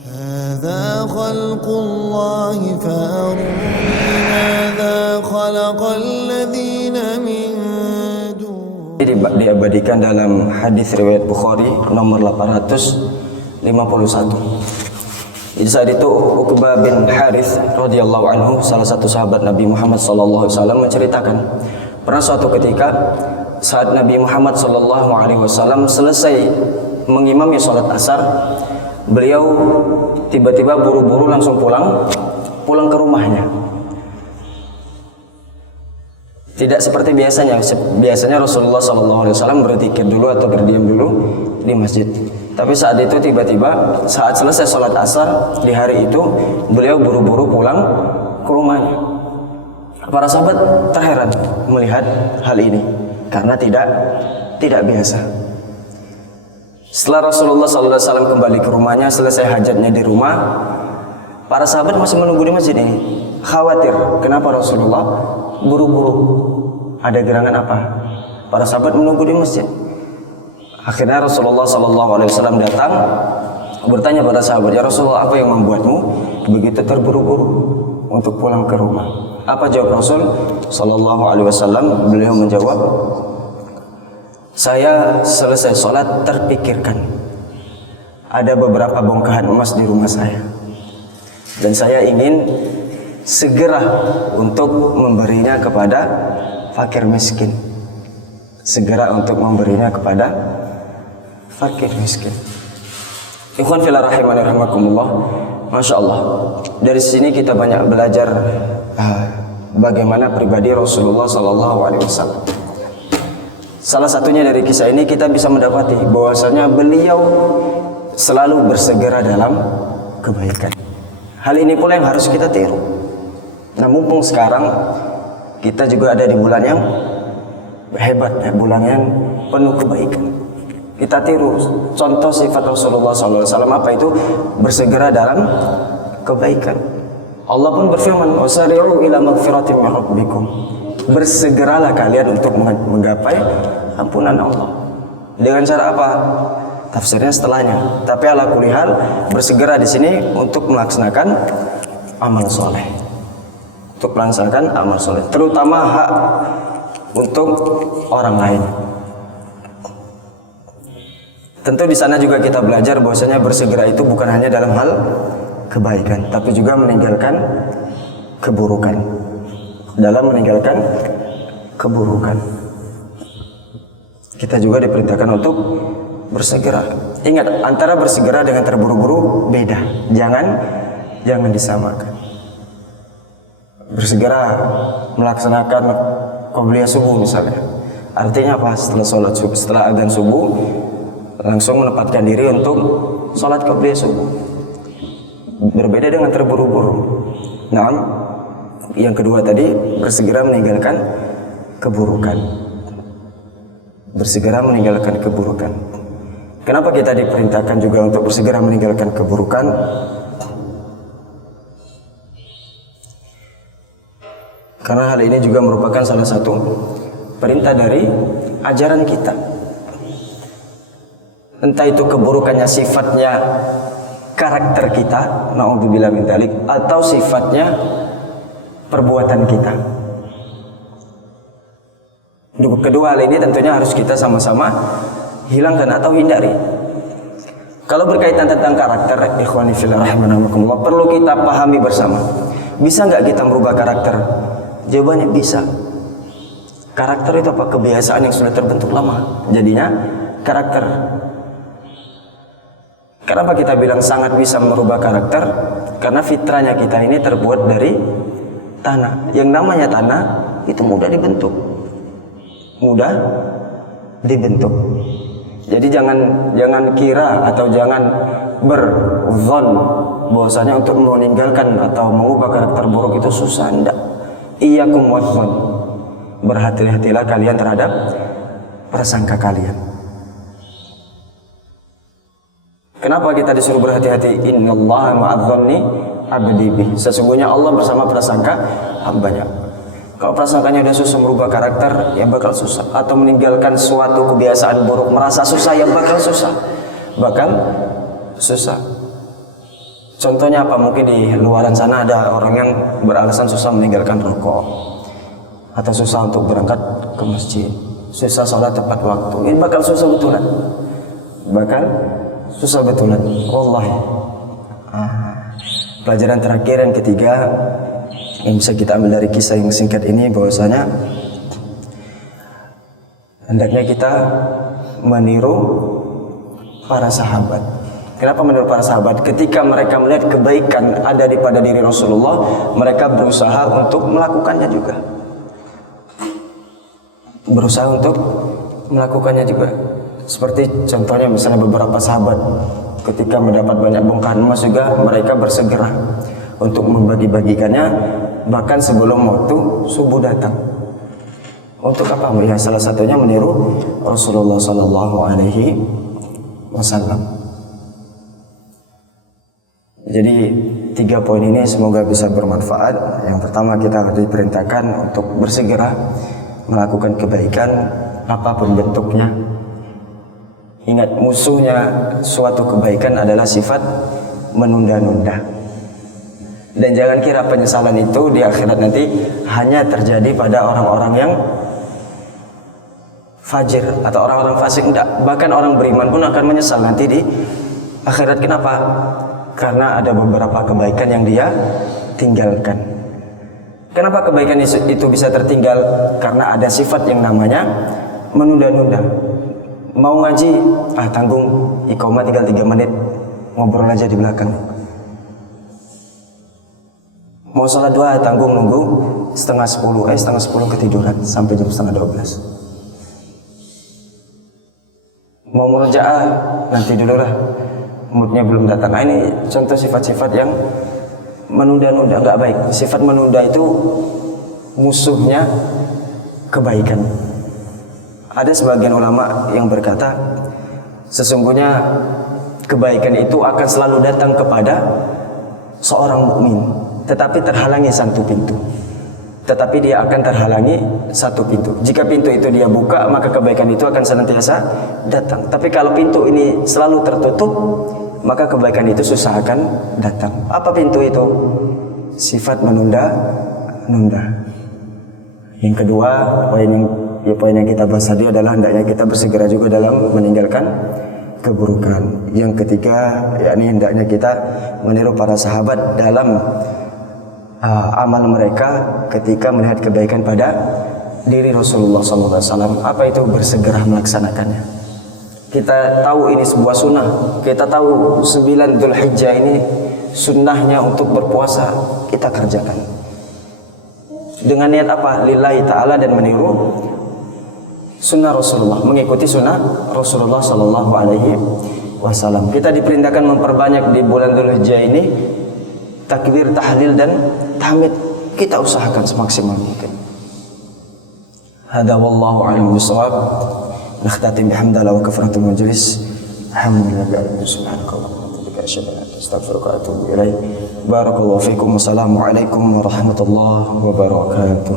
هذا خلق الله فأروني ماذا خلق الذين من دونه. Diabadikan dalam hadis riwayat Bukhari nomor 851. Jadi saat itu Uqbah bin Harith radhiyallahu anhu, salah satu sahabat Nabi Muhammad sallallahu alaihi wasallam, menceritakan pernah suatu ketika saat Nabi Muhammad sallallahu alaihi wasallam selesai mengimami sholat asar, beliau tiba-tiba buru-buru langsung pulang ke rumahnya. Tidak seperti biasanya. Biasanya Rasulullah sallallahu alaihi wasallam berzikir dulu atau berdiam dulu di masjid. Tapi saat itu tiba-tiba saat selesai sholat asar di hari itu, beliau buru-buru pulang ke rumahnya. Para sahabat terheran melihat hal ini karena tidak biasa. Setelah Rasulullah SAW kembali ke rumahnya, selesai hajatnya di rumah, para sahabat masih menunggu di masjid ini. Khawatir, kenapa Rasulullah buru-buru? Ada gerangan apa? Para sahabat menunggu di masjid. Akhirnya Rasulullah SAW datang, bertanya pada sahabat, "Ya Rasulullah, apa yang membuatmu begitu terburu-buru untuk pulang ke rumah?" Apa jawab Rasul Sallallahu Alaihi Wasallam? Beliau menjawab, "Saya selesai sholat terpikirkan ada beberapa bongkahan emas di rumah saya, dan saya ingin segera untuk memberinya kepada fakir miskin. Segera untuk memberinya kepada fakir miskin." Ikhwan fillah rahimani rahimakumullah. Masya Allah, dari sini kita banyak belajar bagaimana pribadi Rasulullah Sallallahu Alaihi Wasallam. Salah satunya dari kisah ini kita bisa mendapati bahwasanya beliau selalu bersegera dalam kebaikan. Hal ini pula yang harus kita tiru. Nah, mumpung sekarang kita juga ada di bulan yang hebat, bulan yang penuh kebaikan. Kita tiru contoh sifat Rasulullah SAW, apa itu? Bersegera dalam kebaikan. Allah pun berfirman, "Wasari'u ila magfiratin min rabbikum." Bersegeralah kalian untuk menggapai ampunan Allah. Dengan cara apa? Tafsirnya setelahnya. Tapi ala kulli hal, bersegera di sini untuk melaksanakan amal soleh. Untuk melaksanakan amal soleh, terutama hak untuk orang lain. Tentu di sana juga kita belajar bahwasanya bersegera itu bukan hanya dalam hal kebaikan, tapi juga meninggalkan keburukan. Dalam meninggalkan keburukan, kita juga diperintahkan untuk bersegera. Ingat, antara bersegera dengan terburu-buru beda. Jangan disamakan. Bersegera melaksanakan qobliyah subuh misalnya, artinya apa? Setelah sholat subuh, setelah adzan subuh, langsung menempatkan diri untuk sholat qobliyah subuh. Berbeda dengan terburu-buru. Nah, yang kedua tadi, bersegera meninggalkan keburukan. Bersegera meninggalkan keburukan. Kenapa kita diperintahkan juga untuk bersegera meninggalkan keburukan? Karena hal ini juga merupakan salah satu perintah dari ajaran kita. Entah itu keburukannya sifatnya karakter kita, na'udzubillah min dzalik, atau sifatnya perbuatan kita. Kedua hal ini tentunya harus kita sama-sama hilangkan atau hindari. Kalau berkaitan tentang karakter, ikhwani fillah rahimakumullah, perlu kita pahami bersama. Bisa nggak kita merubah karakter? Jawabannya bisa. Karakter itu apa? Kebiasaan yang sudah terbentuk lama, jadinya karakter. Kenapa kita bilang sangat bisa merubah karakter? Karena fitrahnya kita ini terbuat dari tanah. Yang namanya tanah itu mudah dibentuk. Jadi jangan kira atau jangan berzon bahwasanya untuk meninggalkan atau mengubah karakter buruk itu susah. Tidak. Iyyakum wazzon. Berhati-hatilah kalian terhadap prasangka kalian. Kenapa kita disuruh berhati-hati? Innallaha ma'adh-dhanni abdi bih. Sesungguhnya Allah bersama prasangka hambanya. Kalau prasangkanya udah susah merubah karakter, ya bakal susah. Atau meninggalkan suatu kebiasaan buruk, merasa susah, ya bakal susah. Bakal susah. Contohnya apa? Mungkin di luaran sana ada orang yang beralasan susah meninggalkan rokok, atau susah untuk berangkat ke masjid, susah sholat tepat waktu. Ini bakal susah betulan, bakal susah betulan. Wallahi. Pelajaran terakhir yang ketiga yang bisa kita ambil dari kisah yang singkat ini, bahwasanya hendaknya kita meniru para sahabat. Kenapa meniru para sahabat? Ketika mereka melihat kebaikan ada di pada diri Rasulullah, mereka berusaha untuk melakukannya juga. Berusaha untuk melakukannya juga. Seperti contohnya misalnya beberapa sahabat ketika mendapat banyak bongkahan emas juga mereka bersegera untuk membagi-bagikannya bahkan sebelum waktu subuh datang. Untuk apa? Ya, salah satunya meniru Rasulullah Sallallahu Alaihi Wasallam. Jadi 3 poin ini semoga bisa bermanfaat. Yang pertama, kita diperintahkan untuk bersegera melakukan kebaikan apapun bentuknya. Ingat, musuhnya suatu kebaikan adalah sifat menunda-nunda. Dan jangan kira penyesalan itu di akhirat nanti hanya terjadi pada orang-orang yang fajir atau orang-orang fasik. Tidak, bahkan orang beriman pun akan menyesal nanti di akhirat. Kenapa? Karena ada beberapa kebaikan yang dia tinggalkan. Kenapa kebaikan itu bisa tertinggal? Karena ada sifat yang namanya menunda-nunda. Mau ngaji, tanggung iqamah tinggal 3 menit, ngobrol aja di belakang. Mau salat duha, tanggung nunggu setengah 10 ketiduran sampai jam setengah 12. Mau murojaah, nanti dulu lah, moodnya belum datang. Ini contoh sifat-sifat yang menunda-nunda, nggak baik. Sifat menunda itu musuhnya kebaikan. Ada sebagian ulama yang berkata, sesungguhnya kebaikan itu akan selalu datang kepada seorang mukmin, tetapi terhalangi satu pintu. Tetapi dia akan terhalangi satu pintu. Jika pintu itu dia buka, maka kebaikan itu akan senantiasa datang. Tapi kalau pintu ini selalu tertutup, maka kebaikan itu susah akan datang. Apa pintu itu? Sifat menunda-nunda. Yang kedua, poin yang kita bahas tadi adalah hendaknya kita bersegera juga dalam meninggalkan keburukan. Yang ketiga, yakni hendaknya kita meniru para sahabat dalam amal mereka ketika melihat kebaikan pada diri Rasulullah SAW. Apa itu? Bersegera melaksanakannya. Kita tahu ini sebuah sunnah. Kita tahu 9 Dzulhijjah ini sunnahnya untuk berpuasa. Kita kerjakan dengan niat apa? Lillahi ta'ala, dan meniru sunnah Rasulullah, mengikuti sunnah Rasulullah Sallallahu Alaihi Wasallam. Kita diperintahkan memperbanyak di bulan Dzulhijjah ini takbir, tahlil, dan tahmid. Kita usahakan semaksimal mungkin. Hada wallahu a'lam bishawab. Nakhtatim bihamdillah wa kafaratul majlis. Alhamdulillah bi'alamin. Subhanakallah wa bihamdika asyhadu an la ilaha illa anta astaghfiruka wa atubu ilaik. Barakallahu fikum. Wassalamu alaikum warahmatullahi wabarakatuh.